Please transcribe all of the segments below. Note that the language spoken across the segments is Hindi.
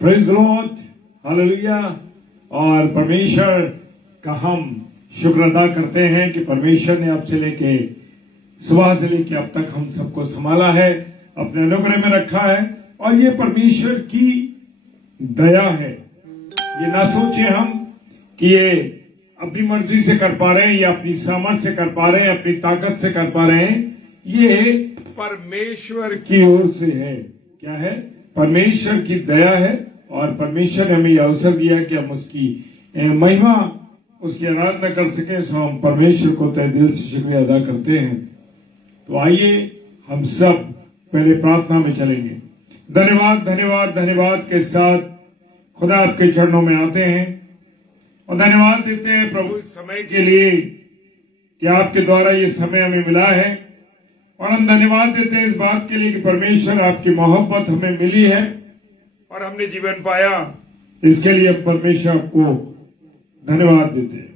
Praise the Lord, hallelujah. और परमेश्वर का हम शुक्र अदा करते हैं कि परमेश्वर ने अब से लेके सुबह से लेके अब तक हम सबको संभाला है, अपने अनुग्रह में रखा है। और ये परमेश्वर की दया है। ये ना सोचे हम कि ये अपनी मर्जी से कर पा रहे हैं या अपनी सामर्थ्य से कर पा रहे हैं, अपनी ताकत से कर पा रहे हैं। ये परमेश्वर की ओर से है। क्या है? परमेश्वर की दया है। और परमेश्वर ने हमें यह अवसर दिया कि हम उसकी महिमा, उसकी आराधना कर सके। सो हम परमेश्वर को तहे दिल से शुक्रिया अदा करते हैं। तो आइए हम सब पहले प्रार्थना में चलेंगे। धन्यवाद धन्यवाद धन्यवाद के साथ खुदा आपके चरणों में आते हैं और धन्यवाद देते हैं प्रभु इस समय के लिए कि आपके द्वारा ये समय हमें मिला है। और हम धन्यवाद देते हैं इस बात के लिए कि परमेश्वर आपकी मोहब्बत हमें मिली है और हमने जीवन पाया। इसके लिए हम परमेश्वर को धन्यवाद देते हैं।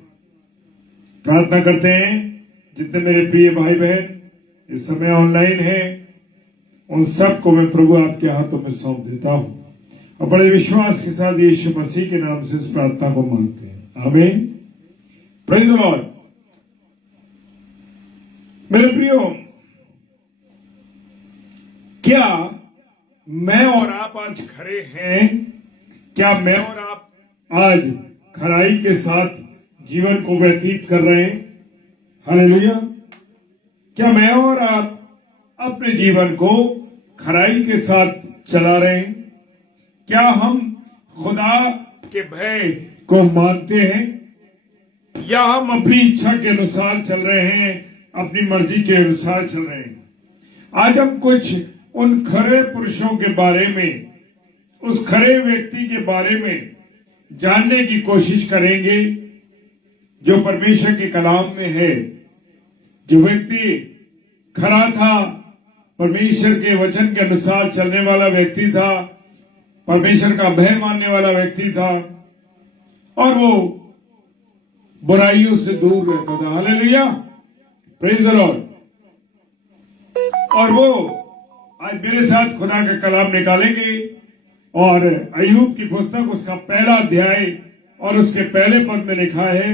प्रार्थना करते हैं जितने मेरे प्रिय भाई बहन इस समय ऑनलाइन हैं, उन सबको मैं प्रभु आपके हाथों में सौंप देता हूं और बड़े विश्वास के साथ यीशु मसीह के नाम से इस प्रार्थना को मांगते हैं, आमीन। Praise the Lord. मेरे प्रियो, क्या मैं और आप आज खड़े हैं? क्या मैं और आप आज खराई के साथ जीवन को व्यतीत कर रहे हैं? हालेलुया। क्या मैं और आप अपने जीवन को खराई के साथ चला रहे हैं? क्या हम खुदा के भय को मानते हैं या हम अपनी इच्छा के अनुसार चल रहे हैं, अपनी मर्जी के अनुसार चल रहे हैं? आज हम कुछ उन खरे पुरुषों के बारे में, उस खरे व्यक्ति के बारे में जानने की कोशिश करेंगे जो परमेश्वर के कलाम में है। जो व्यक्ति खरा था, परमेश्वर के वचन के अनुसार चलने वाला व्यक्ति था, परमेश्वर का भय मानने वाला व्यक्ति था और वो बुराइयों से दूर रहता था। Hallelujah, praise the Lord. और वो आज मेरे साथ खुदा का कलाम निकालेंगे और अय्यूब की पुस्तक उसका पहला अध्याय और उसके पहले पद में लिखा है,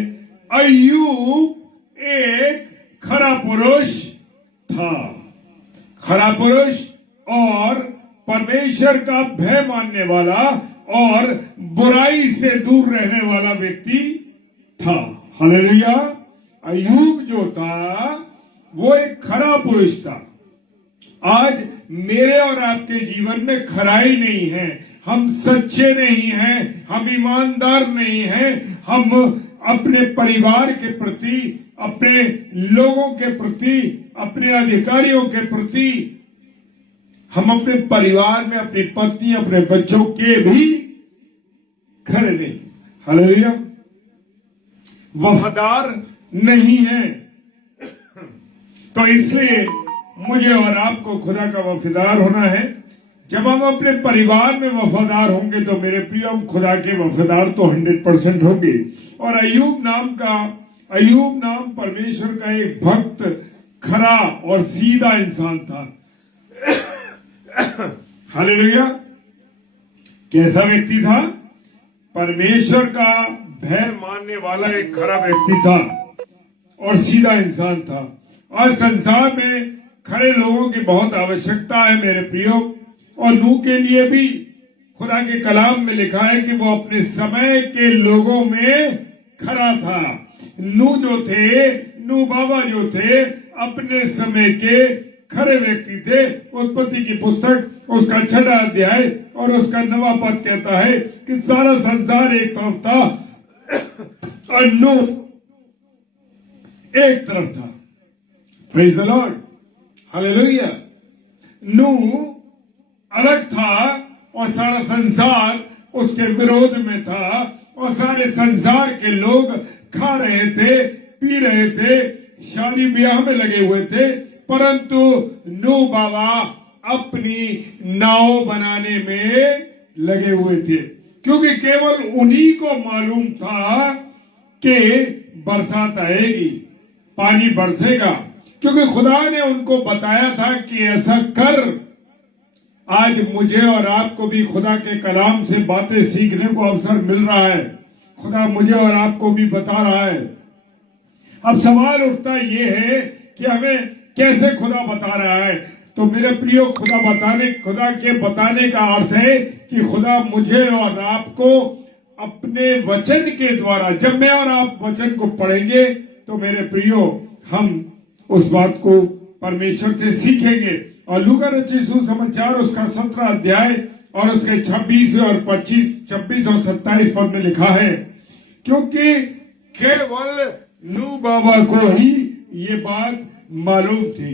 अय्यूब एक खरा पुरुष था। खरा पुरुष और परमेश्वर का भय मानने वाला और बुराई से दूर रहने वाला व्यक्ति था। हालेलुया। अय्यूब जो था वो एक खरा पुरुष था। आज मेरे और आपके जीवन में खराई नहीं है, हम सच्चे नहीं हैं, हम ईमानदार नहीं हैं, हम अपने परिवार के प्रति, अपने लोगों के प्रति, अपने अधिकारियों के प्रति, हम अपने परिवार में अपनी पत्नी, अपने बच्चों के भी खरे नहीं, हालेलुया, वफादार नहीं है। तो इसलिए मुझे और आपको खुदा का वफादार होना है। जब हम अपने परिवार में वफादार होंगे तो मेरे प्रिय हम खुदा के वफादार तो 100% होंगे। और अय्यूब नाम परमेश्वर का एक भक्त, खरा और सीधा इंसान था। हालेलुया। कैसा व्यक्ति था? परमेश्वर का भय मानने वाला एक खरा व्यक्ति था और सीधा इंसान था। आज संसार में खरे लोगों की बहुत आवश्यकता है मेरे प्रियो। और नूह के लिए भी खुदा के कलाम में लिखा है कि वो अपने समय के लोगों में खरा था। नूह जो थे, नूह बाबा जो थे, अपने समय के खरे व्यक्ति थे। उत्पत्ति की पुस्तक उसका 6वां अध्याय और उसका 9वां पद कहता है कि सारा संसार एक तरफ था और नूह एक तरफ था। Praise the Lord, hallelujah. नूह अलग था और सारा संसार उसके विरोध में था और सारे संसार के लोग खा रहे थे, पी रहे थे, शादी ब्याह में लगे हुए थे, परंतु नूह बाबा अपनी नाव बनाने में लगे हुए थे, क्योंकि केवल उन्हीं को मालूम था कि बरसात आएगी, पानी बरसेगा, क्योंकि खुदा ने उनको बताया था कि ऐसा कर आज मुझे और आपको भी खुदा के कलाम से बातें सीखने को अवसर मिल रहा है। खुदा मुझे और आपको भी बता रहा है। अब सवाल उठता ये है कि हमें कैसे खुदा बता रहा है। तो मेरे प्रियो, खुदा के बताने का अर्थ है कि खुदा मुझे और आपको अपने वचन के द्वारा, जब मैं और आप वचन को पढ़ेंगे तो मेरे प्रियो हम उस बात को परमेश्वर से सीखेंगे। और लूका रचित सुसमाचार उसका 17 अध्याय और उसके 26 और 27 पद में लिखा है, क्योंकि केवल नूह बाबा को ही ये बात मालूम थी।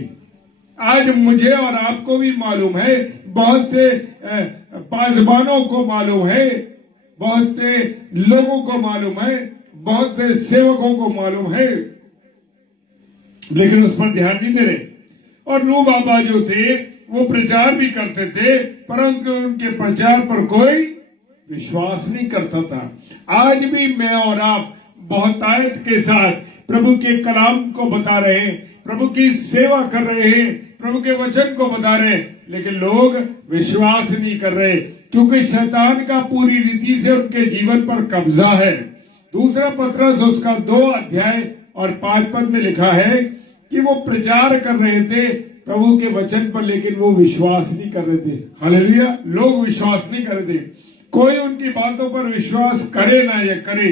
आज मुझे और आपको भी मालूम है, बहुत से पासबानों को मालूम है, बहुत से लोगों को मालूम है, बहुत से सेवकों को मालूम है, लेकिन उस पर ध्यान नहीं दे रहे। और नूह बाबा जो थे वो प्रचार भी करते थे, परंतु उनके प्रचार पर कोई विश्वास नहीं करता था। आज भी मैं और आप बहुतायत के साथ प्रभु के कलाम को बता रहे हैं, प्रभु की सेवा कर रहे हैं, प्रभु के वचन को बता रहे हैं, लेकिन लोग विश्वास नहीं कर रहे, क्योंकि शैतान का पूरी रीति से उनके जीवन पर कब्जा है। दूसरा पत्रस उसका 2 अध्याय और 5 पद में लिखा है कि वो प्रचार कर रहे थे प्रभु के वचन पर, लेकिन वो विश्वास नहीं कर रहे थे। हालेलुया, लोग विश्वास नहीं कर रहे थे। कोई उनकी बातों पर विश्वास करे ना या करे,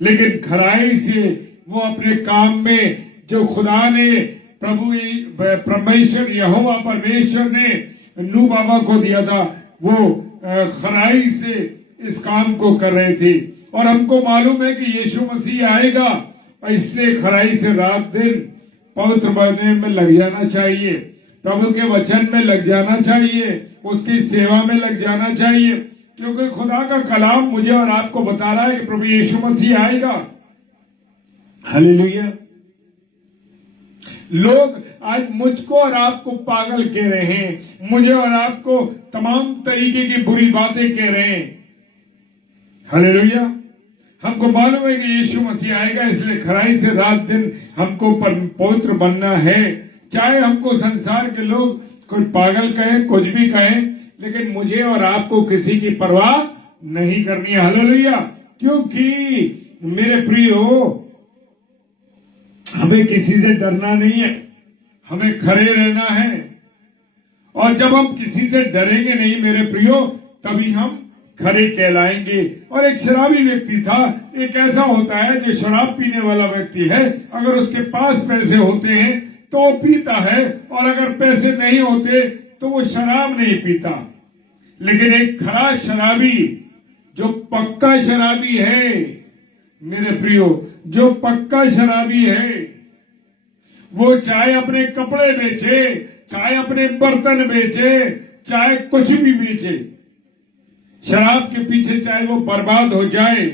लेकिन खराई से वो अपने काम में जो खुदा ने परमेश्वर यहोवा परमेश्वर ने नूह बाबा को दिया था, वो खराई से इस काम को कर रहे थे। और हमको मालूम है कि यीशु मसीह आएगा, और इसलिए खराई से रात दिन पवित्र बनने में लग जाना चाहिए, प्रभु के वचन में लग जाना चाहिए, उसकी सेवा में लग जाना चाहिए, क्योंकि खुदा का कलाम मुझे और आपको बता रहा है कि प्रभु यीशु मसीह आएगा। हालेलुया। लोग आज मुझको और आपको पागल कह रहे हैं, मुझे और आपको तमाम तरीके की बुरी बातें कह रहे हैं। हालेलुया। हमको मालूम है कि यीशु मसीह आएगा, इसलिए खराई से रात दिन हमको पवित्र बनना है। चाहे हमको संसार के लोग कोई पागल कहें, कुछ भी कहें, लेकिन मुझे और आपको किसी की परवाह नहीं करनी है। हालेलुया। क्योंकि मेरे प्रियो, हमें किसी से डरना नहीं है, हमें खड़े रहना है। और जब हम किसी से डरेंगे नहीं मेरे प्रियो, तभी हम खड़े कहलाएंगे। और एक शराबी व्यक्ति था, एक ऐसा होता है जो शराब पीने वाला व्यक्ति है, अगर उसके पास पैसे होते हैं तो वो पीता है, और अगर पैसे नहीं होते तो वो शराब नहीं पीता। लेकिन एक खरा शराबी, जो पक्का शराबी है मेरे प्रियो, जो पक्का शराबी है, वो चाहे अपने कपड़े बेचे, चाहे अपने बर्तन बेचे, चाहे कुछ भी बेचे, शराब के पीछे चाहे वो बर्बाद हो जाए,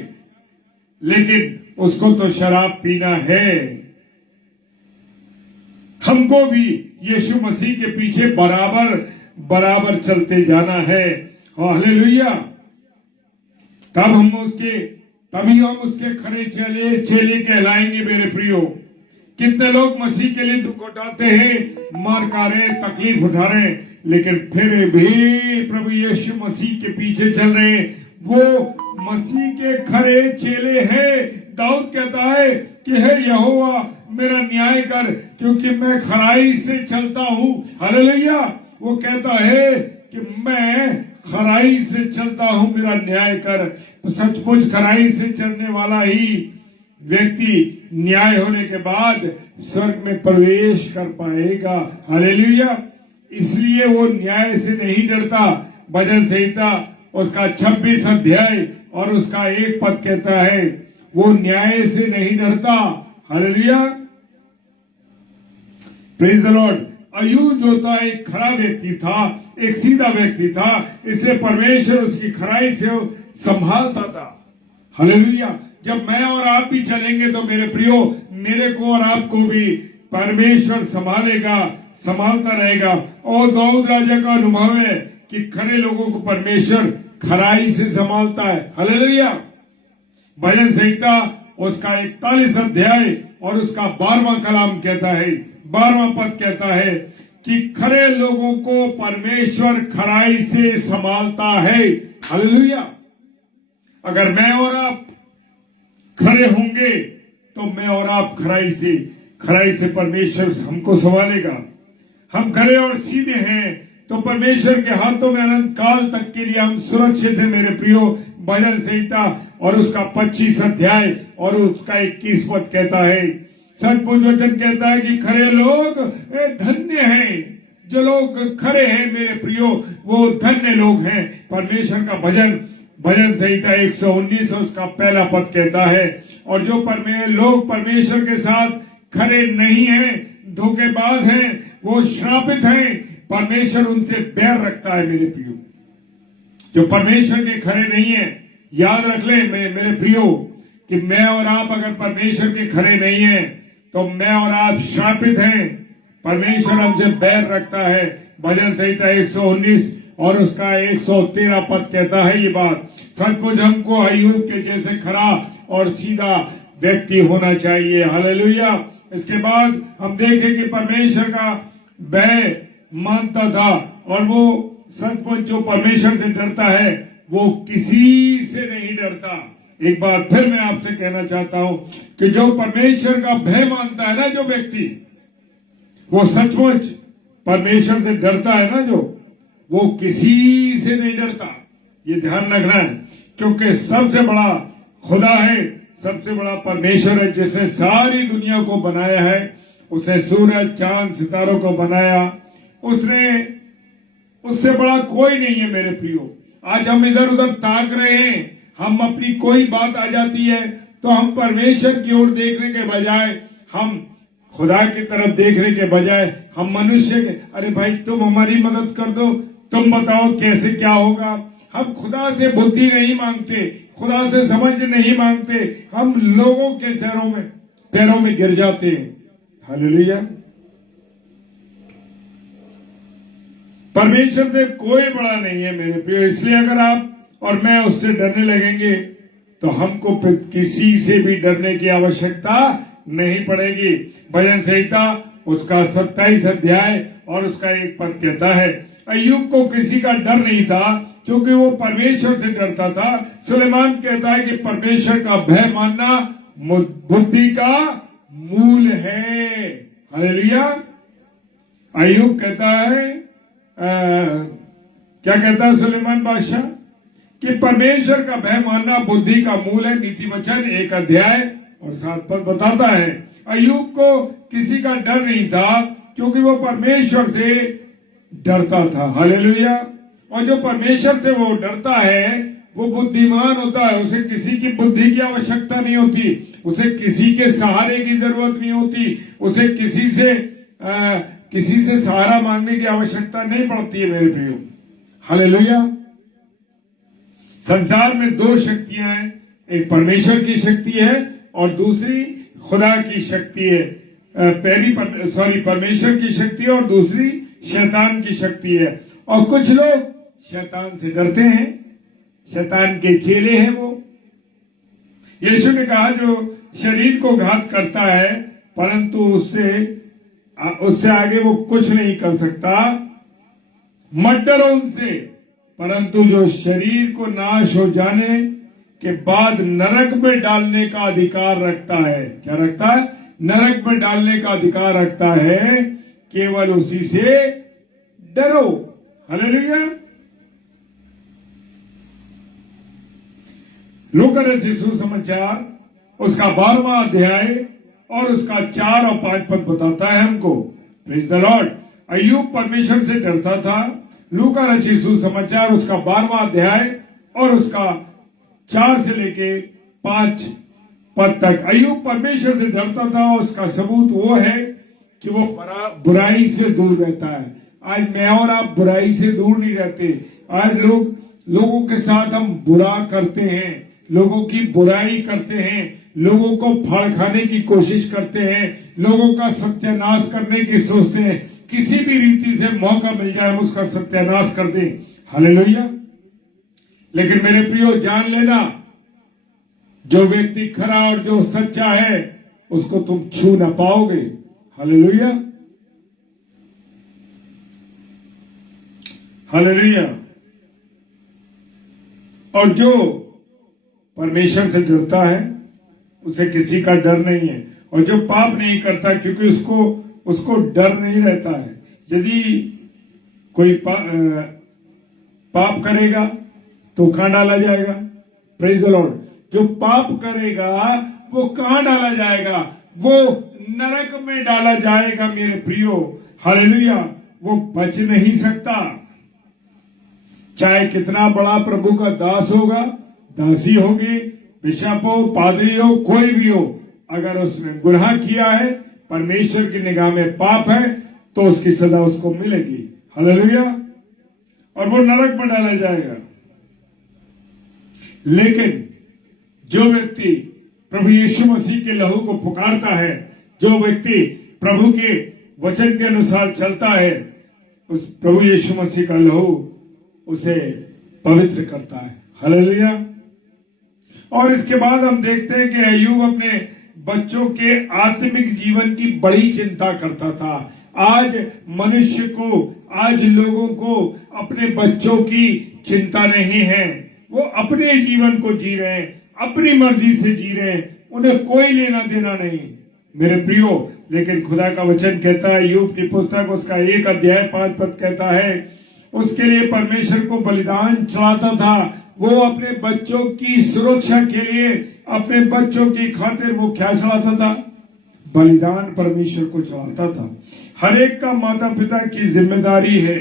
लेकिन उसको तो शराब पीना है। हमको भी यीशु मसीह के पीछे बराबर बराबर चलते जाना है। हालेलुया। तभी हम उसके खरे चेले कहलाएंगे मेरे प्रियो। कितने लोग मसीह के लिए दुख उठाते हैं, मार खा रहे, तकलीफ उठा रहे, लेकिन फिर भी प्रभु यीशु मसीह के पीछे चल रहे हैं। वो मसीह के खरे चेले हैं। दाऊद कहता है कि हे यहोवा मेरा न्याय कर, क्योंकि मैं खराई से चलता हूँ। हालेलुया। वो कहता है कि मैं खराई से चलता हूँ, मेरा न्याय कर। तो सचमुच खराई से चलने वाला ही व्यक्ति न्याय होने के बाद स्वर्ग में प्रवेश कर पाएगा। हालेलुया। इसलिए वो न्याय से नहीं डरता। भजन संहिता उसका 26 अध्याय और उसका 1 पद कहता है, वो न्याय से नहीं डरता। हालेलुया। Praise the Lord. अय्यूब जो था एक खरा व्यक्ति था, एक सीधा व्यक्ति था, इसलिए परमेश्वर उसकी खराई से संभालता था। हालेलुया। जब मैं और आप भी चलेंगे तो मेरे प्रियो, मेरे को और आपको भी परमेश्वर संभालेगा, संभालता रहेगा। और दाऊद राजा का अनुभव है कि खरे लोगों को परमेश्वर खराई से संभालता है। हालेलुया। भजन संहिता उसका 41 अध्याय और उसका 12वां कलाम कहता है, 12वां पद कहता है कि खरे लोगों को परमेश्वर खराई से संभालता है। हालेलुया। अगर मैं और आप खरे होंगे तो मैं और आप खराई से परमेश्वर हमको संभालेगा। हम खरे और सीधे हैं तो परमेश्वर के हाथों में अनंत काल तक के लिए हम सुरक्षित हैं। मेरे प्रियो, भजन संहिता और उसका 25 अध्याय और उसका 21 पद कहता है, सचमुच वचन कहता है कि खरे लोग धन्य हैं। जो लोग खरे हैं मेरे प्रियो, वो धन्य लोग हैं। परमेश्वर का भजन संहिता 119 उसका पहला पद कहता है, और जो लोग परमेश्वर के साथ खरे नहीं हैं, धोखेबाज हैं, वो श्रापित हैं। परमेश्वर उनसे बैर रखता है। मेरे प्रियो, जो परमेश्वर के खरे नहीं है, याद रख ले मेरे प्रियो कि मैं और आप अगर परमेश्वर के खरे नहीं हैं तो मैं और आप श्रापित हैं। परमेश्वर हमसे बैर रखता है। भजन संहिता 119 और उसका 113 पद कहता है ये बात, सचमुच हमको अय्यूब के जैसे खरा और सीधा व्यक्ति होना चाहिए। हालेलुया। इसके बाद हम देखें कि परमेश्वर का भय मानता था, और वो सचमुच जो परमेश्वर से डरता है वो किसी से नहीं डरता। एक बार फिर मैं आपसे कहना चाहता हूं कि जो परमेश्वर का भय मानता है ना, जो व्यक्ति, वो सचमुच परमेश्वर से डरता है ना, जो वो किसी से नहीं डरता। ये ध्यान रखना है, क्योंकि सबसे बड़ा खुदा है, सबसे बड़ा परमेश्वर है, जिसने सारी दुनिया को बनाया है। उसने सूरज चांद सितारों को बनाया, उससे बड़ा कोई नहीं है। मेरे प्रियो, आज हम इधर उधर ताक रहे हैं, हम अपनी कोई बात आ जाती है तो हम परमेश्वर की ओर देखने के बजाय, हम खुदा की तरफ देखने के बजाय हम मनुष्य के, अरे भाई तुम हमारी मदद कर दो, तुम बताओ कैसे क्या होगा। हम खुदा से बुद्धि नहीं मांगते, खुदा से समझ नहीं मांगते, हम लोगों के पैरों में गिर जाते हैं। हालेलुया। परमेश्वर से कोई बड़ा नहीं है मेरे प्रिय। इसलिए अगर आप और मैं उससे डरने लगेंगे तो हमको किसी से भी डरने की आवश्यकता नहीं पड़ेगी। भजन संहिता उसका 27 अध्याय और उसका 1 पद कहता है, अय्यूब को किसी का डर नहीं था क्योंकि वो परमेश्वर से डरता था। सुलेमान कहता है कि परमेश्वर का भय मानना बुद्धि का मूल है। हालेलुया। अय्यूब कहता है, क्या कहता है सुलेमान बादशाह, कि परमेश्वर का भय मानना बुद्धि का मूल है। नीति वचन 1 अध्याय और 7 पद बताता है, अय्यूब को किसी का डर नहीं था क्योंकि वो परमेश्वर से डरता था। हालेलुया। और जो परमेश्वर से वो डरता है वो बुद्धिमान होता है। उसे किसी की बुद्धि की आवश्यकता नहीं होती, उसे किसी के सहारे की जरूरत नहीं होती, उसे किसी से सहारा मांगने की आवश्यकता नहीं पड़ती है। मेरे प्रियो, हालेलुया। संसार में 2 शक्तियां हैं, एक परमेश्वर की शक्ति है और दूसरी खुदा की शक्ति है। परमेश्वर की शक्ति और दूसरी शैतान की शक्ति है। और कुछ लोग शैतान से डरते हैं, शैतान के चेले हैं वो। यीशु ने कहा जो शरीर को घात करता है परंतु उससे आगे वो कुछ नहीं कर सकता, मत डरो उनसे, परंतु जो शरीर को नाश हो जाने के बाद नरक में डालने का अधिकार रखता है। क्या रखता है? नरक में डालने का अधिकार रखता है, केवल उसी से डरो। हालेलुया। लूका रचित सुसमाचार उसका 12वां अध्याय और उसका 4 और 5 पद बताता है हमको। Praise the Lord. अय्यूब परमेश्वर से डरता था। लूका रचित सुसमाचार उसका 12वां अध्याय और उसका 4 से लेके 5 पद तक अय्यूब परमेश्वर से डरता था। उसका सबूत वो है कि वो बुराई से दूर रहता है। आज मैं और आप बुराई से दूर नहीं रहते। आज लोगों के साथ हम बुरा करते हैं, लोगों की बुराई करते हैं, लोगों को फाड़ खाने की कोशिश करते हैं, लोगों का सत्यानाश करने की सोचते हैं। किसी भी रीति से मौका मिल जाए हम उसका सत्यानाश कर दें। हालेलुया। लेकिन मेरे प्रियो जान लेना, जो व्यक्ति खरा और जो सच्चा है उसको तुम छू ना पाओगे। हालेलुया। हालेलुया। और जो परमेश्वर से जुड़ता है उसे किसी का डर नहीं है, और जो पाप नहीं करता क्योंकि उसको डर नहीं रहता है। यदि कोई पाप करेगा तो कहां डाला जाएगा? Praise the Lord. जो पाप करेगा वो कहां डाला जाएगा? वो नरक में डाला जाएगा मेरे प्रियो। हालेलुया। वो बच नहीं सकता, चाहे कितना बड़ा प्रभु का दास होगा, दासी होगी, बिशप हो, पादरी हो, कोई भी हो, अगर उसने गुनाह किया है, परमेश्वर की निगाह में पाप है, तो उसकी सजा उसको मिलेगी। हालेलुया। और वो नरक में डाला जाएगा। लेकिन जो व्यक्ति प्रभु यीशु मसीह के लहू को पुकारता है, जो व्यक्ति प्रभु के वचन के अनुसार चलता है, उस प्रभु यीशु मसीह का लहू उसे पवित्र करता है। हालेलुया। और इसके बाद हम देखते हैं कि अय्यूब अपने बच्चों के आत्मिक जीवन की बड़ी चिंता करता था। आज मनुष्य को, आज लोगों को अपने बच्चों की चिंता नहीं है। वो अपने जीवन को जी रहे हैं, अपनी मर्जी से जी रहे हैं, उन्हें कोई लेना देना नहीं मेरे प्रियो। लेकिन खुदा का वचन कहता है, अय्यूब की पुस्तक उसका 1 अध्याय 5 पद कहता है, उसके लिए परमेश्वर को बलिदान चढ़ाता था। वो अपने बच्चों की सुरक्षा के लिए, अपने बच्चों की खातिर वो क्या चढ़ाता था? बलिदान परमेश्वर को चढ़ाता था। हर एक का माता पिता की जिम्मेदारी है।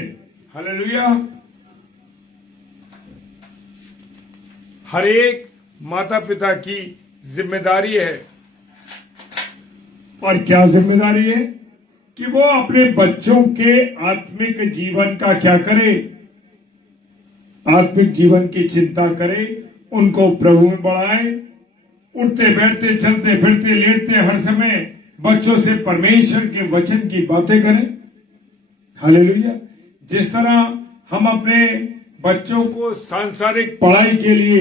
हालेलुया। हर एक माता पिता की जिम्मेदारी है। और क्या जिम्मेदारी है? कि वो अपने बच्चों के आत्मिक जीवन का क्या करे? आत्मिक जीवन की चिंता करे, उनको प्रभु में बढ़ाए, उठते बैठते चलते फिरते लेटते हर समय बच्चों से परमेश्वर के वचन की बातें करें। हालेलुया। जिस तरह हम अपने बच्चों को सांसारिक पढ़ाई के लिए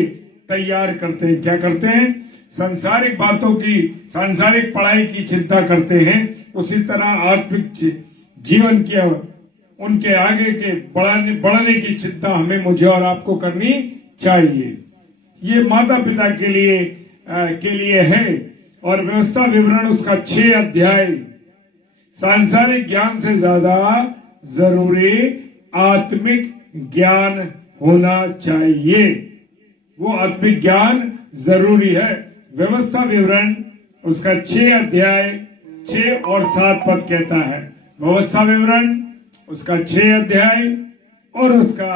तैयार करते हैं, क्या करते हैं? सांसारिक बातों की, सांसारिक पढ़ाई की चिंता करते हैं, उसी तरह आत्मिक जीवन की, उनके आगे के बढ़ने की चिंता हमें, मुझे और आपको करनी चाहिए। ये माता पिता के लिए है। और व्यवस्था विवरण उसका 6 अध्याय, सांसारिक ज्ञान से ज्यादा जरूरी आत्मिक ज्ञान होना चाहिए। वो आत्मिक ज्ञान जरूरी है। व्यवस्था विवरण उसका 6 अध्याय 6 और 7 पद कहता है। व्यवस्था विवरण उसका 6 अध्याय और उसका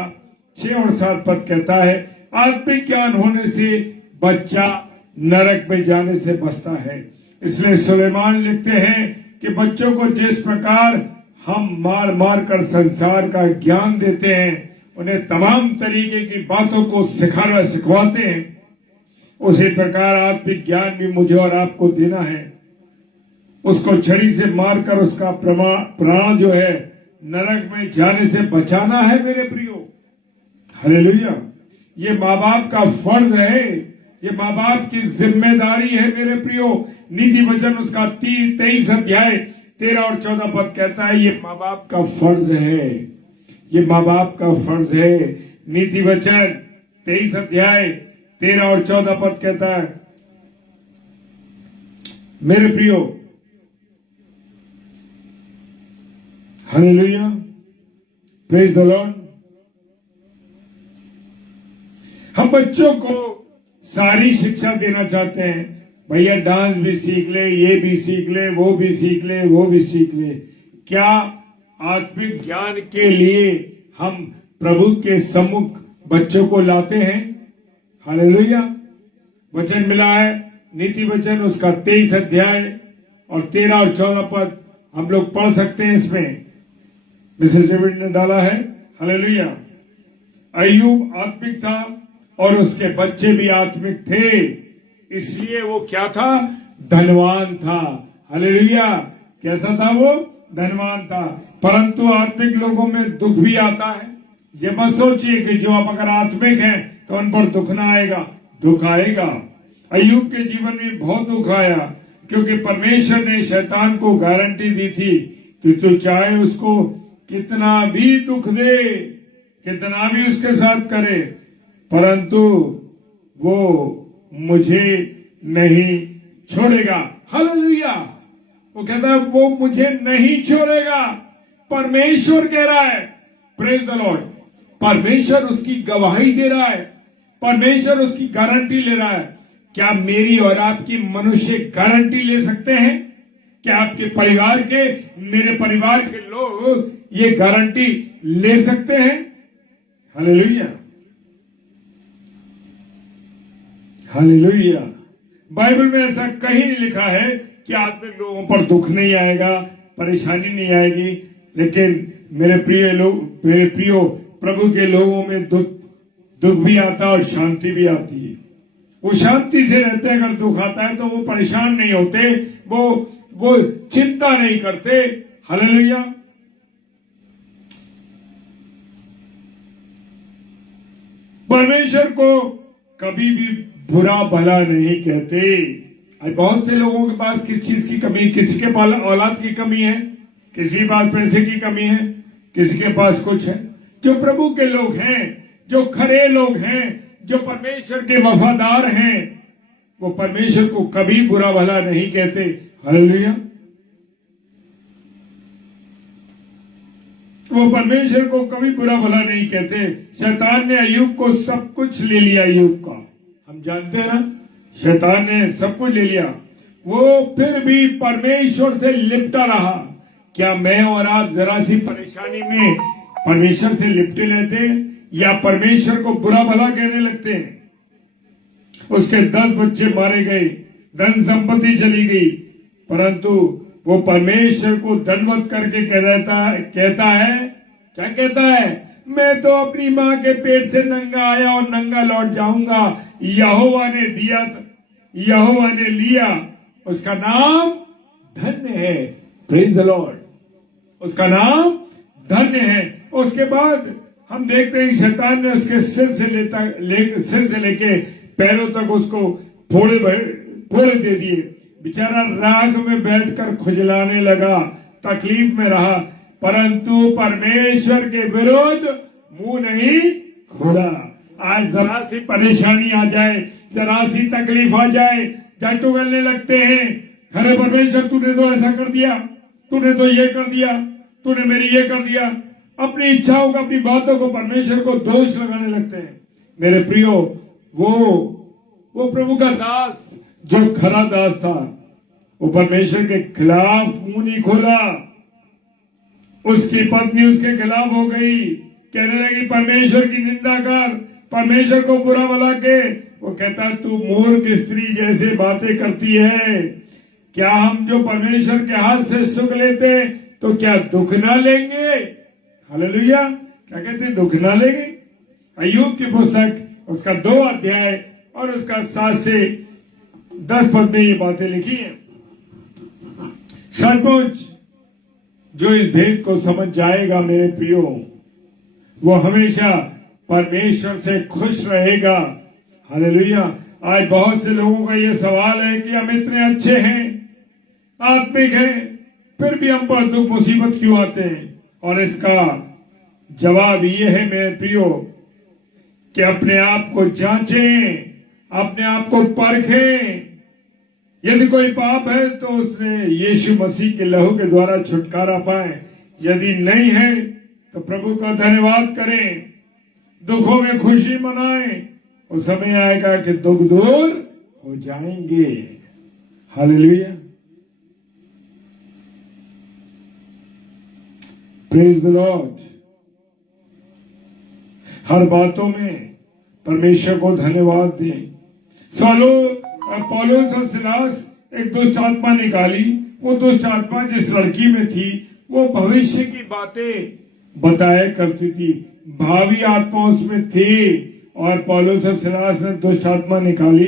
6 और 7 पद कहता है, आत्मिक ज्ञान होने से बच्चा नरक में जाने से बचता है। इसलिए सुलेमान लिखते हैं कि बच्चों को जिस प्रकार हम मार मार कर संसार का ज्ञान देते हैं, उन्हें तमाम तरीके की बातों को सिखवाते हैं, उसी प्रकार आत्मिक ज्ञान भी मुझे और आपको देना है। उसको छड़ी से मारकर उसका प्राण जो है नरक में जाने से बचाना है मेरे प्रियो। हालेलुया। ये माँ बाप का फर्ज है, ये माँ बाप की जिम्मेदारी है मेरे प्रियो। नीति वचन उसका 23 अध्याय 13 और 14 पद कहता है, ये माँ बाप का फर्ज है, ये माँ बाप का फर्ज है। नीति वचन 23 अध्याय 13 और 14 पद कहता है मेरे प्रियो। हालेलुया। Praise the Lord. हम बच्चों को सारी शिक्षा देना चाहते हैं, भैया डांस भी सीख ले, ये भी सीख ले, वो भी सीख ले, वो भी सीख ले। क्या आत्मिक ज्ञान के लिए हम प्रभु के सम्मुख बच्चों को लाते हैं? हालेलुया। वचन मिला है, नीति वचन उसका 23 अध्याय और 13 और 14 पद हम लोग पढ़ सकते हैं। इसमें मिसेस डेविड ने डाला है। हालेलुया। अय्यूब आत्मिक था और उसके बच्चे भी आत्मिक थे, इसलिए वो क्या था? धनवान था। हालेलुया। कैसा था वो? धनवान था। परंतु आत्मिक लोगों में दुख भी आता है। ये मत सोचिए कि जो आप अगर आत्मिक हैं तो उन पर दुख ना आएगा, दुख आएगा। अय्यूब के जीवन में बहुत दुख आया, क्योंकि परमेश्वर ने शैतान को गारंटी दी थी कि तू चाहे उसको कितना भी दुख दे, कितना भी उसके साथ करे, परंतु वो मुझे नहीं छोड़ेगा। हालेलुया। वो कहता है वो मुझे नहीं छोड़ेगा। परमेश्वर कह रहा है, प्रेज द लॉर्ड। परमेश्वर उसकी गवाही दे रहा है, परमेश्वर उसकी गारंटी ले रहा है। क्या मेरी और आपकी मनुष्य गारंटी ले सकते हैं? क्या आपके परिवार के, मेरे परिवार के लोग ये गारंटी ले सकते हैं? Hallelujah, hallelujah. बाइबल में ऐसा कहीं नहीं लिखा है कि आत्मिक लोगों पर दुख नहीं आएगा, परेशानी नहीं आएगी। लेकिन मेरे प्रियो प्रभु के लोगों में दुख भी आता है और शांति भी आती है। वो शांति से रहते हैं। अगर दुख आता है तो वो परेशान नहीं होते, वो चिंता नहीं करते। हालेलुया। परमेश्वर को कभी भी बुरा भला नहीं कहते। आज बहुत से लोगों के पास किस चीज की कमी, किसी के पास औलाद की कमी है, किसी के पास पैसे की कमी है, किसी के पास कुछ है। जो प्रभु के लोग हैं, जो खरे लोग हैं, जो परमेश्वर के वफादार हैं, वो परमेश्वर को कभी बुरा भला नहीं कहते। हालेलुया। वो परमेश्वर को कभी बुरा भला नहीं कहते। शैतान ने अय्यूब को सब कुछ ले लिया। अय्यूब का हम जानते हैं ना, शैतान ने सब कुछ ले लिया। वो फिर भी परमेश्वर से लिपटा रहा। क्या मैं और आप जरा सी परेशानी में परमेश्वर से लिपटे रहते हैं या परमेश्वर को बुरा भला कहने लगते हैं? उसके 10 बच्चे मारे गए, धन संपत्ति चली गई, परंतु वो परमेश्वर को दंडवत करके कहता है, क्या कहता है? मैं तो अपनी मां के पेट से नंगा आया और नंगा लौट जाऊंगा। यहोवा ने दिया, यहोवा ने लिया, उसका नाम धन्य है। Praise the Lord. उसका नाम धन्य है। उसके बाद हम देखते हैं शैतान ने उसके सिर से लेके पैरों तक उसको फोड़े दे दिए। बेचारा राग में बैठकर खुजलाने लगा, तकलीफ में रहा, परंतु परमेश्वर के विरुद्ध मुंह नहीं खोला। आज जरा सी परेशानी आ जाए, जरा सी तकलीफ आ जाए, जाटू गलने लगते हैं। अरे परमेश्वर तूने तो ऐसा कर दिया, तूने तो ये कर दिया, तूने मेरी ये कर दिया। अपनी इच्छाओं को, अपनी बातों को परमेश्वर को दोष लगाने लगते हैं। मेरे प्रियो, वो प्रभु का दास, जो खरा दास था, वो परमेश्वर के खिलाफ मुंह नहीं खोला। उसकी पत्नी उसके खिलाफ हो गई, कहने लगी परमेश्वर की निंदा कर, परमेश्वर को बुरा भला के। वो कहता तू मूर्ख स्त्री जैसे बातें करती है। क्या हम जो परमेश्वर के हाथ से सुख लेते तो क्या दुख ना लेंगे? हालेलुया। क्या कहते हैं? दुख ना लेंगे। अय्यूब की पुस्तक उसका 2 अध्याय और उसका 7 से 10 पद में ये बातें लिखी हैं। सचमुच जो इस भेद को समझ जाएगा मेरे प्रियो, वो हमेशा परमेश्वर से खुश रहेगा। हालेलुया। आज बहुत से लोगों का ये सवाल है कि हम इतने अच्छे हैं, आत्मिक हैं, फिर भी हम पर दुख मुसीबत क्यों आते हैं? और इसका जवाब ये है मेरे प्रियो कि अपने आप को जांचें, अपने आप को परखें। यदि कोई पाप है तो उसने यीशु मसीह के लहू के द्वारा छुटकारा पाए। यदि नहीं है तो प्रभु का धन्यवाद करें, दुखों में खुशी मनाएं। उस समय आएगा कि दुख दूर हो जाएंगे। हालेलुया। Praise the Lord. हर बातों में परमेश्वर को धन्यवाद दें। पौलुस और सिलास एक दुष्ट आत्मा निकाली। वो दुष्ट आत्मा जिस लड़की में थी वो भविष्य की बातें बताया करती थी, भावी आत्मा उसमें थी। और पौलुस और सिलास ने दुष्ट आत्मा निकाली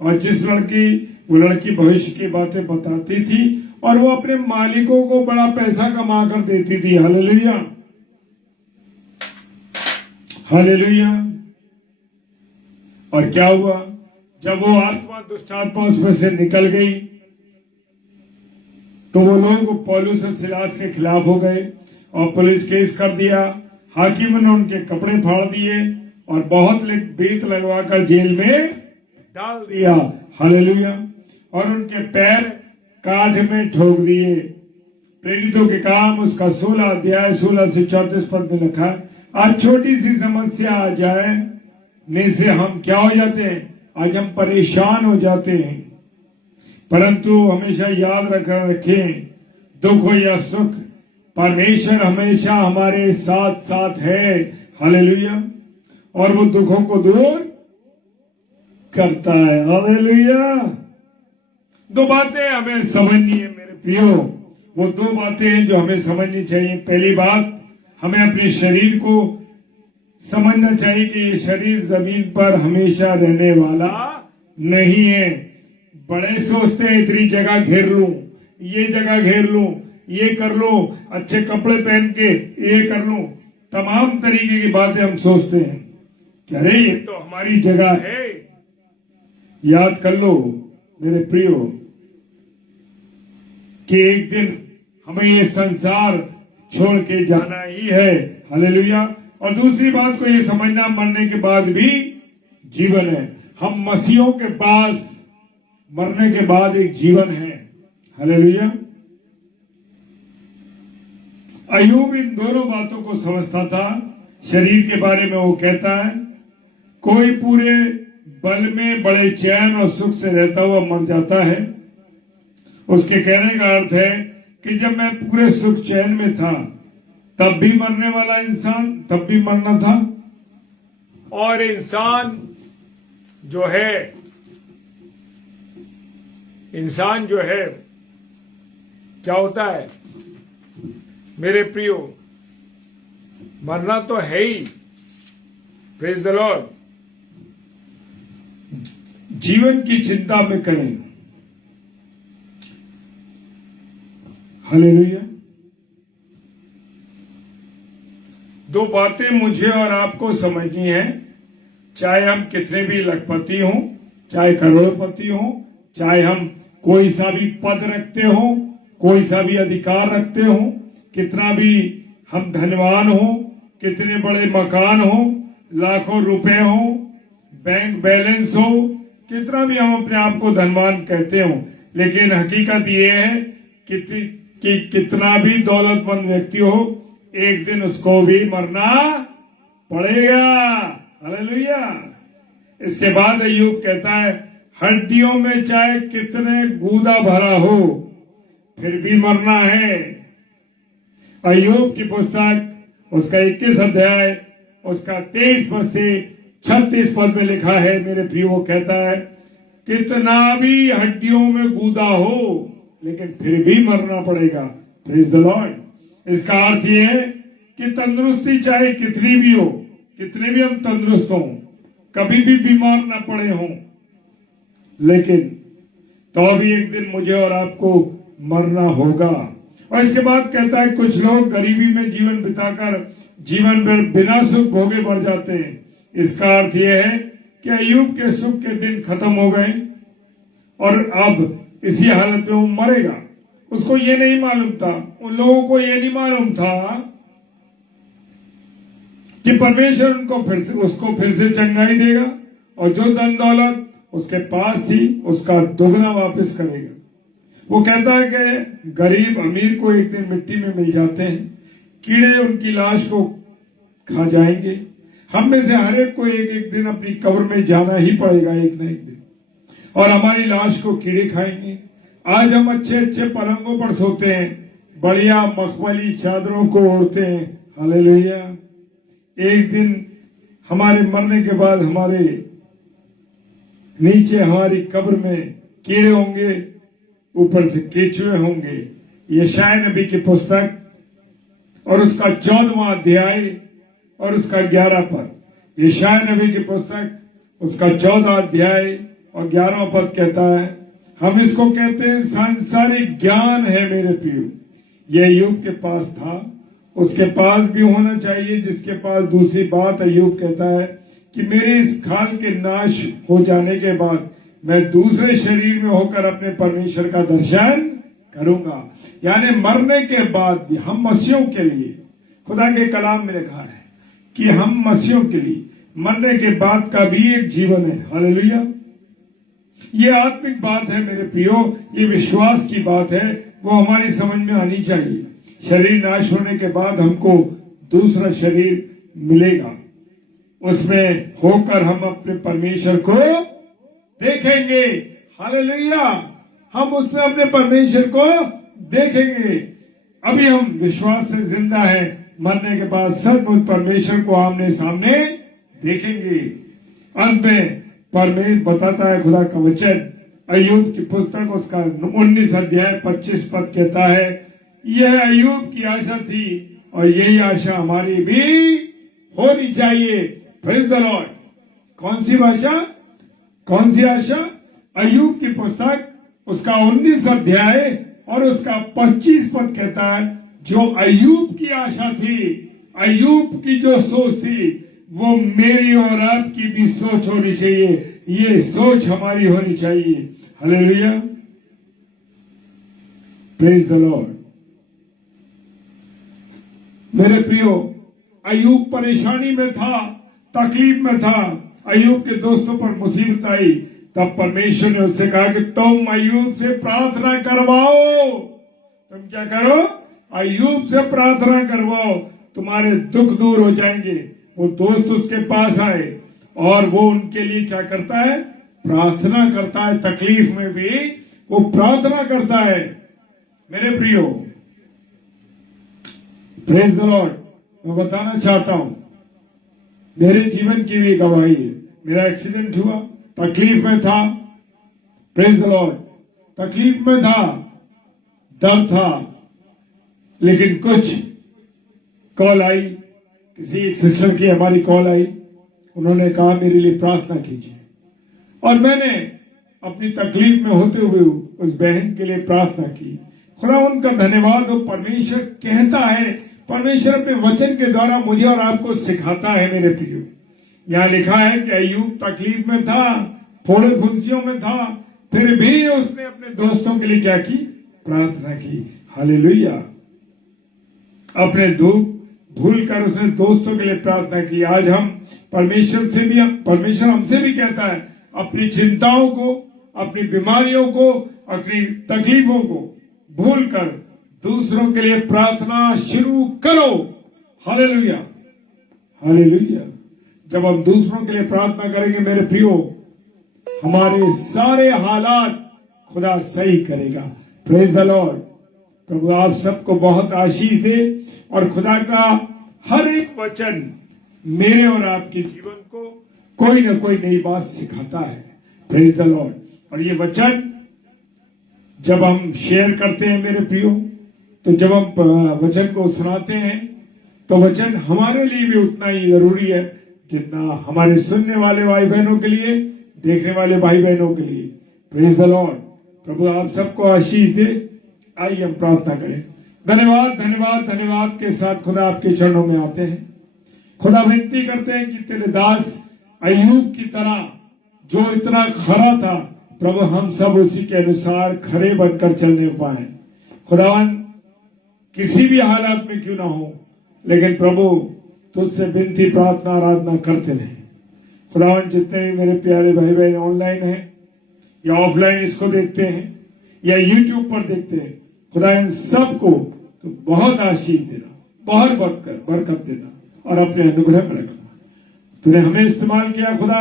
और जिस वो लड़की भविष्य की बातें बताती थी और वो अपने मालिकों को बड़ा पैसा कमा कर देती थी। Hallelujah, hallelujah. और क्या हुआ? जब वो आत्मा, दुष्ट आत्मा उसमें से निकल गई तो वो लोग पौलुस और सिलास के खिलाफ हो गए और पुलिस केस कर दिया। हाकिम ने उनके कपड़े फाड़ दिए और बहुत बेत लगवाकर जेल में डाल दिया। हालेलुया। और उनके पैर काठ में ठोक दिए। प्रेरितों के काम उसका 16 अध्याय 16 से 34 पद में लिखा है। आज छोटी सी समस्या आ जाए में से हम क्या हो जाते हैं? आज हम परेशान हो जाते हैं। परंतु हमेशा याद रखें, दुख हो या सुख, परमेश्वर हमेशा हमारे साथ साथ है। हालेलुया। और वो दुखों को दूर करता है। हालेलुया। दो बातें हमें समझनी है मेरे प्रियो। वो दो बातें हैं जो हमें समझनी चाहिए। पहली बात, हमें अपने शरीर को समझना चाहिए कि ये शरीर जमीन पर हमेशा रहने वाला नहीं है। बड़े सोचते हैं इतनी जगह घेर लूं, ये जगह घेर लूं, ये कर लूं, अच्छे कपड़े पहन के ये कर लूं, तमाम तरीके की बातें हम सोचते हैं कि अरे ये तो हमारी जगह है। याद कर लो मेरे प्रियो कि एक दिन हमें ये संसार छोड़ के जाना ही है। हालेलुया। और दूसरी बात को ये समझना, मरने के बाद भी जीवन है। हम मसीहों के पास मरने के बाद एक जीवन है। हालेलुया। अय्यूब इन दोनों बातों को समझता था। शरीर के बारे में वो कहता है, कोई पूरे बल में बड़े चैन और सुख से रहता हुआ मर जाता है। उसके कहने का अर्थ है कि जब मैं पूरे सुख चैन में था तब भी मरने वाला इंसान तब भी मरना था। और इंसान जो है क्या होता है मेरे प्रियो? मरना तो है ही। Praise the Lord. जीवन की चिंता में करें। हालेलुया। दो बातें मुझे और आपको समझनी है। चाहे हम कितने भी लखपति हों, चाहे करोड़पति हों, चाहे हम कोई सा भी पद रखते हो, कोई सा भी अधिकार रखते हो, कितना भी हम धनवान हो, कितने बड़े मकान हो, लाखों रुपए हो, बैंक बैलेंस हो, कितना भी हम अपने आप को धनवान कहते हो, लेकिन हकीकत ये है कि कितना भी दौलतमंद व्यक्ति हो, एक दिन उसको भी मरना पड़ेगा। हालेलुया। इसके बाद अय्यूब कहता है, हड्डियों में चाहे कितने गूदा भरा हो फिर भी मरना है। अय्यूब की पुस्तक उसका 21 अध्याय उसका 23 पद से 36 पद में लिखा है मेरे प्रियो, कहता है, कितना भी हड्डियों में गूदा हो लेकिन फिर भी मरना पड़ेगा। Praise the Lord. इसका अर्थ यह है कि तंदुरुस्ती चाहे कितनी भी हो, कितने भी हम तंदुरुस्त हों, कभी भी बीमार ना पड़े हों, लेकिन तो भी एक दिन मुझे और आपको मरना होगा। और इसके बाद कहता है, कुछ लोग गरीबी में जीवन बिताकर जीवन में बिना सुख भोगे मर जाते हैं। इसका अर्थ यह है कि अय्यूब के सुख के दिन खत्म हो गए और अब इसी हालत में वो मरेगा। उसको ये नहीं मालूम था, उन लोगों को ये नहीं मालूम था कि परमेश्वर उसको फिर से चंगाई देगा और जो धन दौलत उसके पास थी उसका दोगुना वापस करेगा। वो कहता है कि गरीब अमीर को एक दिन मिट्टी में मिल जाते हैं, कीड़े उनकी लाश को खा जाएंगे। हम में से हर एक को एक एक दिन अपनी कब्र में जाना ही पड़ेगा, एक न एक दिन, और हमारी लाश को कीड़े खाएंगे। आज हम अच्छे अच्छे पलंगों पर सोते हैं, बढ़िया मखमली चादरों को ओढ़ते हैं। हालेलुया। एक दिन हमारे मरने के बाद हमारे नीचे हमारी कब्र में कीड़े होंगे, ऊपर से केचुए होंगे। यशायाह नबी की पुस्तक और उसका 14वां अध्याय और उसका 11 पद। यशायाह नबी की पुस्तक उसका 14 अध्याय और 11वां पद कहता है, हम इसको कहते हैं सांसारिक ज्ञान है मेरे प्रियो। यह अय्यूब के पास था, उसके पास भी होना चाहिए जिसके पास। दूसरी बात अय्यूब कहता है कि मेरे इस खाल के नाश हो जाने के बाद मैं दूसरे शरीर में होकर अपने परमेश्वर का दर्शन करूंगा। यानी मरने के बाद भी हम मसीहों के लिए खुदा के कलाम में लिखा है कि हम मसीहों के लिए मरने के बाद का भी एक जीवन है। हालेलुया। ये आत्मिक बात है मेरे प्रियो, ये विश्वास की बात है, वो हमारी समझ में आनी चाहिए। शरीर नाश होने के बाद हमको दूसरा शरीर मिलेगा, उसमें होकर हम अपने परमेश्वर को देखेंगे। हालेलुया। हम उसमें अपने परमेश्वर को देखेंगे। अभी हम विश्वास से जिंदा है, मरने के बाद सचमुच परमेश्वर को आमने सामने देखेंगे। अंत में परमेश्वर बताता है, खुदा का वचन अय्यूब की पुस्तक उसका 19 अध्याय 25 पद कहता है, यह अय्यूब की आशा थी और यही आशा हमारी भी होनी चाहिए। Praise the Lord. कौन सी भाषा, कौन सी आशा? अय्यूब की पुस्तक उसका 19 अध्याय और उसका 25 पद कहता है, जो अय्यूब की आशा थी, अय्यूब की जो सोच थी, वो मेरी और आपकी भी सोच होनी चाहिए। ये सोच हमारी होनी चाहिए। हालेलुया। Praise the Lord. मेरे प्रियो, अय्यूब परेशानी में था, तकलीफ में था, अय्यूब के दोस्तों पर मुसीबत आई, तब परमेश्वर ने उससे कहा कि तुम अय्यूब से प्रार्थना करवाओ। तुम क्या करो? अय्यूब से प्रार्थना करवाओ, तुम्हारे दुख दूर हो जाएंगे। वो दोस्त उसके पास आए और वो उनके लिए क्या करता है? प्रार्थना करता है। तकलीफ में भी वो प्रार्थना करता है। मेरे प्रियो, प्रेज द लॉर्ड। मैं बताना चाहता हूं, मेरे जीवन की भी गवाही है। मेरा एक्सीडेंट हुआ, तकलीफ में था। Praise the Lord. तकलीफ में था, दर्द था, लेकिन कुछ कॉल आई, किसी एक सिस्टर की हमारी कॉल आई, उन्होंने कहा मेरे लिए प्रार्थना कीजिए, और मैंने अपनी तकलीफ में होते हुए उस बहन के लिए प्रार्थना की। खुदा उनका धन्यवाद हो। परमेश्वर कहता है, परमेश्वर अपने वचन के द्वारा मुझे और आपको सिखाता है। मेरे प्रियो, यहाँ लिखा है कि अय्यूब तकलीफ में था, फोड़े फुंसियों में था, फिर भी उसने अपने दोस्तों के लिए क्या की? प्रार्थना की। हालेलुया। अपने दुख भूल कर उसने दोस्तों के लिए प्रार्थना की। आज हम परमेश्वर हमसे भी कहता है, अपनी चिंताओं को, अपनी बीमारियों को, अपनी तकलीफों को भूल कर दूसरों के लिए प्रार्थना शुरू करो। हालेलुया। हालेलुया। जब हम दूसरों के लिए प्रार्थना करेंगे मेरे प्रियो, हमारे सारे हालात खुदा सही करेगा। Praise the Lord. प्रभु आप सबको बहुत आशीष दे और खुदा का हर एक वचन मेरे और आपके जीवन को कोई ना कोई नई बात सिखाता है। Praise the Lord. और ये वचन जब हम शेयर करते हैं मेरे प्रियो, तो जब हम वचन को सुनाते हैं, तो वचन हमारे लिए भी उतना ही जरूरी है जितना हमारे सुनने वाले भाई बहनों के लिए, देखने वाले भाई बहनों के लिए। Praise the Lord. प्रभु आप सबको आशीष दे। आइए हम प्रार्थना करें। धन्यवाद धन्यवाद धन्यवाद के साथ खुदा आपके चरणों में आते हैं। खुदा विनती करते हैं कि तेरे दास अय्यूब की तरह जो इतना खरा था, प्रभु हम सब उसी के अनुसार खरे बनकर चलने पाए। खुदावन किसी भी हालात में क्यों ना हो, लेकिन प्रभु तुझसे विनती प्रार्थना आराधना करते रहे। खुदावन जितने भी मेरे प्यारे भाई बहन ऑनलाइन हैं या ऑफलाइन इसको देखते हैं या यूट्यूब पर देखते हैं, खुदा इन सबको तो बहुत आशीष देना, बहुत बरकत देना और अपने अनुग्रह में रखना। तूने हमें इस्तेमाल किया खुदा,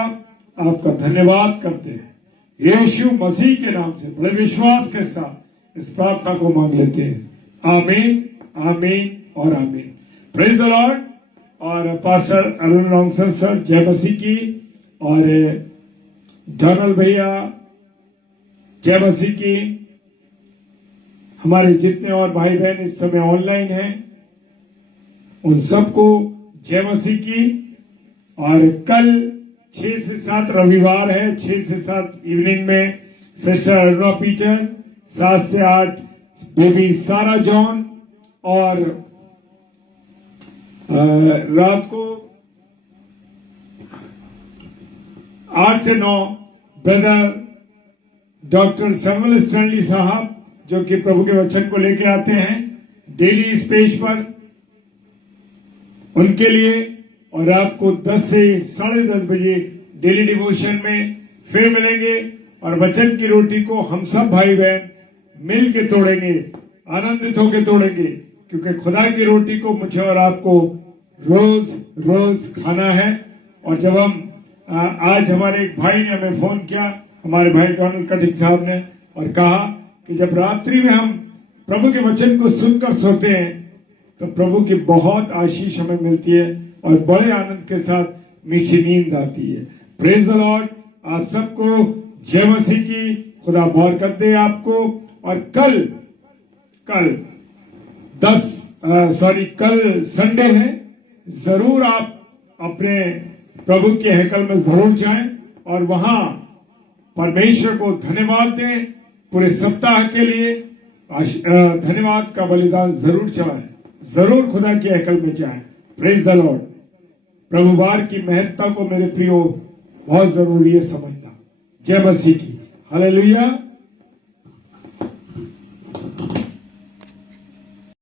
आपका धन्यवाद करते हैं। यीशु मसीह के नाम से बड़े विश्वास के साथ इस प्रार्थना को मांग लेते हैं। आमीन, आमीन और आमीन। Praise the Lord. और पास्टर अरुण रॉन्गसन सर, जय मसीह की, और डोनाल्ड भैया जय मसीह की। हमारे जितने और भाई बहन इस समय ऑनलाइन हैं, उन सबको जय मसीह की। और कल 6 से 7 रविवार है, 6 से 7 इवनिंग में सिस्टर अरुणा पीटर, 7 से 8 बेबी सारा जॉन, और रात को 8 से 9 ब्रदर डॉक्टर सैमुअल स्टैनली साहब, जो कि प्रभु के वचन को लेके आते हैं डेली इस पेज पर, उनके लिए और रात को 10 से 10:30 बजे डेली डिवोशन में फिर मिलेंगे और वचन की रोटी को हम सब भाई बहन मिल के तोड़ेंगे, आनंदित होकर तोड़ेंगे, क्योंकि खुदा की रोटी को मुझे और आपको रोज रोज खाना है। और जब हम आज हमारे एक भाई ने हमें फोन किया, हमारे भाई डोनाल्ड कटिक साहब ने, और कहा कि जब रात्रि में हम प्रभु के वचन को सुनकर सोते हैं तो प्रभु की बहुत आशीष हमें मिलती है और बड़े आनंद के साथ मीठी नींद आती है। Praise the Lord. आप सबको जय मसीह की, खुदा बरकत दे आपको। और कल संडे है, जरूर आप अपने प्रभु के हैकल में जरूर जाएं और वहां परमेश्वर को धन्यवाद दें। पूरे सप्ताह के लिए धन्यवाद का बलिदान जरूर चढ़ाएं, जरूर खुदा के हैकल में जाएं। Praise the Lord. प्रभुवार की महत्ता को मेरे प्रियो बहुत जरूरी है समझना। जय मसीह की। हालेलुया।